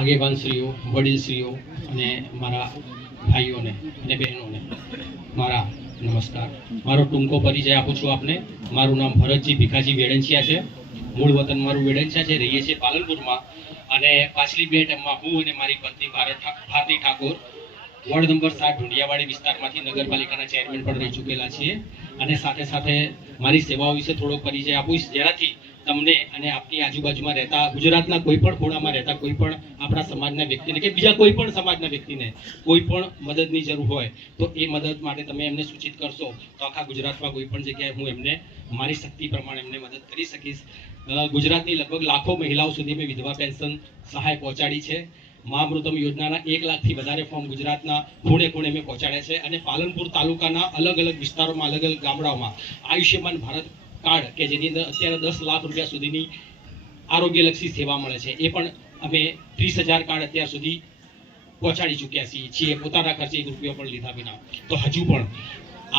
આગેવાનશ્રીઓ, વડીલશ્રીઓ અને મારા ભાઈઓને અને બહેનોને મારા નમસ્કાર. મારો ટૂંકો પરિચય આપું છું આપને. મારું નામ ભરતજી ભીખાજી વેડંચિયા છે. મૂળ વતન મારું વેડંચિયા છે. રહીએ છીએ પાલનપુરમાં અને પાછલી બે ટર્મમાં હું અને મારી પત્ની ભારતી ઠાકોર વોર્ડ નંબર 7 ઢુંડિયાવાડી વિસ્તારમાંથી નગરપાલિકાના ચેરમેન પણ રહી ચૂકેલા છીએ. અને સાથે સાથે મારી સેવાઓ વિશે થોડો પરિચય આપીશ, જેનાથી તમને અને આપની આજુબાજુમાં રહેતા ગુજરાતના કોઈ પણ ખૂણામાં રહેતા કોઈ પણ આપણા સમાજના વ્યક્તિને કે બીજા કોઈ પણ સમાજના વ્યક્તિને કોઈ પણ મદદની જરૂર હોય તો એ મદદ માટે તમે એમને સૂચિત કરશો તો આખા ગુજરાતમાં કોઈ પણ જગ્યાએ હું એમને મારી શક્તિ પ્રમાણે એમને મદદ કરી શકીશ. ગુજરાતની લગભગ લાખો મહિલાઓ સુધી મેં વિધવા પેન્શન સહાય પહોંચાડી છે. મહામૃતમ યોજનાના 1 લાખથી વધારે ફોર્મ ગુજરાતના ખૂણે ખૂણે મેં પહોંચાડ્યા છે. અને પાલનપુર તાલુકાના અલગ અલગ વિસ્તારોમાં, અલગ અલગ ગામડાઓમાં આયુષ્યમાન ભારત કાર્ડ કે જેની અંદર અત્યારે 10 લાખ રૂપિયા સુધીની આરોગ્યલક્ષી સેવા મળે છે, એ પણ અમે 30,000 કાર્ડ અત્યાર સુધી પહોંચાડી ચૂક્યા છીએ, પોતાના ખર્ચે 1 રૂપિયો પણ લીધા વિના. તો હજુ પણ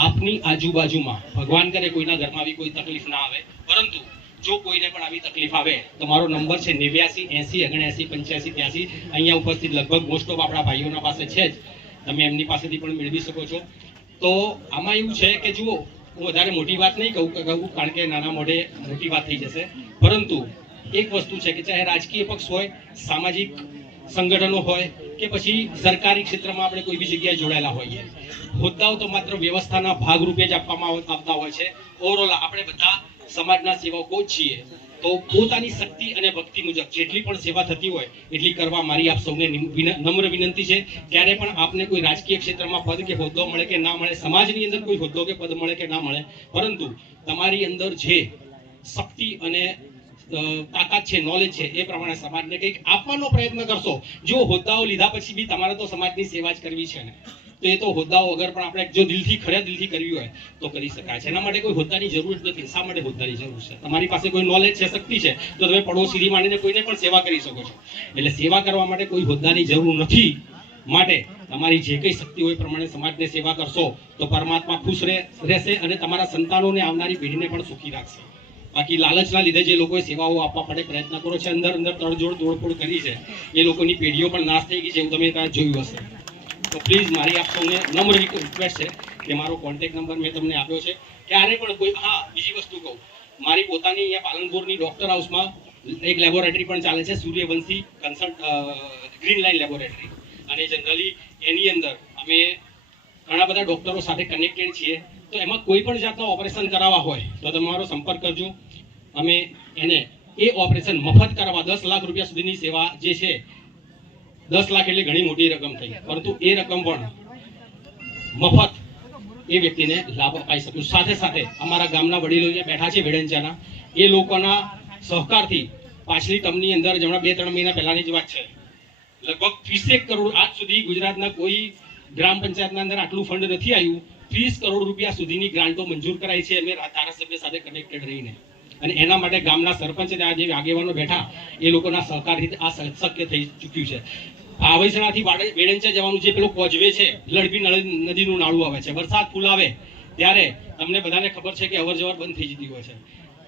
આપની આજુબાજુમાં ભગવાન કરે કોઈના ઘરમાં આવી કોઈ તકલીફ ના આવે, પરંતુ જો કોઈને પણ આવી તકલીફ આવે તો મારો નંબર છે 89 80 79 85 83. અહીંયા ઉપસ્થિત લગભગ મોસ્ટ ઓફ આપણા ભાઈઓના પાસે છે જ, તમે એમની પાસેથી પણ મેળવી શકો છો. તો આમાં એવું છે કે જુઓ, હું વધારે મોટી વાત નહીં કહું કારણ કે નાના મોઢે મોટી વાત થઈ જશે, પરંતુ એક વસ્તુ છે કે ચાહે રાજકીય પક્ષ હોય, સામાજિક સંગઠનો હોય કે પછી સરકારી ક્ષેત્રમાં આપણે કોઈ બી જગ્યાએ જોડાયેલા હોઈએ, હોદ્દાઓ તો માત્ર વ્યવસ્થાના ભાગરૂપે જ આપવામાં આવતા હોય છે. ઓવરઓલ આપણે બધા સમાજના સેવકો જ છીએ, તો પોતાની શક્તિ અને ભક્તિ મુજબ જેટલી પણ સેવા થતી હોય એટલી કરવા મારી આપ સૌને નમ્ર વિનંતી છે. ત્યારે પણ આપને કોઈ રાજકીય ક્ષેત્રમાં પદ કે હોદ્દો મળે કે ના મળે, સમાજની અંદર કોઈ હોદ્દો કે પદ મળે કે ના મળે, પરંતુ તમારી અંદર જે શક્તિ અને તાકાત છે, નોલેજ છે, એ પ્રમાણે સમાજને કંઈક આપવાનો પ્રયત્ન કરશો. જો હોદ્દાઓ લીધા પછી બી તમારે તો સમાજની સેવા જ કરવી છે ને, તો એ તો હોદ્દાઓ વગર પણ આપણે જો ખરા દિલથી કરવી હોય તો કરી શકાય છે. એના માટે કોઈ હોદ્દાની જરૂર જ નથી. શા માટે હોદ્દાની જરૂર છે? તમારી પાસે કોઈ નોલેજ છે, શક્તિ છે, તો તમે પડોશીથી માંડીને કોઈને પણ સેવા કરી શકો છો. એટલે સેવા કરવા માટે કોઈ હોદ્દાની જરૂર નથી. માટે તમારી જે કઈ શક્તિ હોય પ્રમાણે સમાજને સેવા કરશો તો પરમાત્મા ખુશ રહેશે અને તમારા સંતાનોને, આવનારી પેઢીને પણ સુખી રાખશે. બાકી લાલચના લીધે જે લોકોએ સેવાઓ આપવા માટે પ્રયત્ન કરો છે, અંદર તડજોડ તોડફોડ કરી છે, એ લોકોની પેઢીઓ પણ નાશ થઈ ગઈ છે, એવું તમે ત્યાં જોયું હશે. તો પ્લીઝ મારી આપ સૌને નમ્ર રિક્વેસ્ટ છે કે મારો કોન્ટેક્ટ નંબર મેં તમને આપ્યો છે. ક્યારે પણ કોઈ, હા બીજી વસ્તુ કહું, મારી પોતાની અહીંયા પાલનપુરની ડોક્ટર હાઉસમાં એક લેબોરેટરી પણ ચાલે છે, સૂર્યવંશી ગ્રીન લાઇન લેબોરેટરી. અને જનરલી એની અંદર અમે ઘણા બધા ડોક્ટરો સાથે કનેક્ટેડ છીએ. તો એમાં કોઈ પણ જાતના ઓપરેશન કરાવવા હોય તો તમારો સંપર્ક કરજો. અમે એને એ ઓપરેશન મફત કરાવવા 10 લાખ રૂપિયા સુધીની સેવા જે છે, 10 લાખ એટલે ઘણી મોટી રકમ થઈ, પરંતુ એ રકમ પણ મફત એ વ્યક્તિને લાભ અપાઈ શકું. સાથે સાથે અમારા ગામના વડીલો અહીંયા બેઠા છે વેડંચાના, એ લોકોના સહકારથી પાછલી ટર્મની અંદર હમણાં 2-3 મહિના પહેલાની જ વાત છે, લગભગ 30 કરોડ, આજ સુધી ગુજરાતના કોઈ ગ્રામ પંચાયતના અંદર આટલું ફંડ નથી આવ્યું. 30 કરોડ રૂપિયા સુધીની ગ્રાન્ટો મંજૂર કરાઈ છે અમે ધારાસભ્ય સાથે કનેક્ટેડ રહીને. અને એના માટે ગામના સરપંચ અને આ જે આગેવાનો બેઠા એ લોકોના સહકારથી આ શક્ય થઈ ચૂક્યું છે. આવેસણાથી વેડંચા જવાનું જે પેલો કોઝવે છે, લડબી નદીનું નાળું આવે છે, વરસાદ ફૂલ આવે ત્યારે તમને બધાને ખબર છે કે અવર જવર બંધ થઈ જતી હોય છે.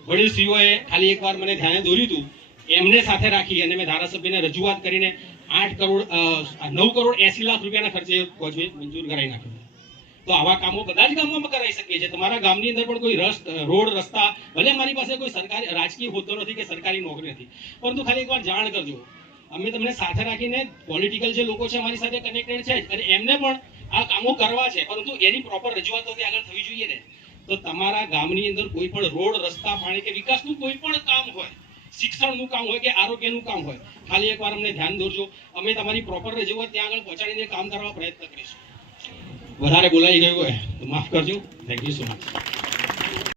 વડીલશ્રીઓએ ખાલી એકવાર મને ધ્યાને દોર્યું હતું, એમને સાથે રાખી અને મેં ધારાસભ્યને રજૂઆત કરીને 9 કરોડ 80 લાખ રૂપિયાના ખર્ચે કોઝવે મંજૂર કરાવી નાખ્યું. તો આવા કામો બધા જ ગામોમાં કરાવી શકીએ છીએ. તમારા ગામની અંદર પણ કોઈ રોડ, રસ્તા, ભલે મારી પાસે કોઈ સરકારી રાજકીય હોદ્દો નથી કે સરકારી નોકરી નથી, પરંતુ ખાલી એકવાર જાણ કરજો. અમે તમને સાથે રાખીને, પોલિટિકલ જે લોકો છે અમારી સાથે કનેક્ટેડ છે અને એમને પણ આ કામો કરવા છે, પરંતુ એની પ્રોપર રજૂઆતો આગળ થવી જોઈએ ને. તો તમારા ગામની અંદર કોઈ પણ રોડ, રસ્તા, પાણી કે વિકાસનું કોઈ પણ કામ હોય, શિક્ષણનું કામ હોય કે આરોગ્યનું કામ હોય, ખાલી એકવાર અમને ધ્યાન દોરજો. અમે તમારી પ્રોપર રજૂઆત ત્યાં આગળ પહોંચાડીને કામ કરવા પ્રયત્ન કરીશું. વધારે બોલાઈ ગયું હોય તો માફ કરજો. Thank you so much.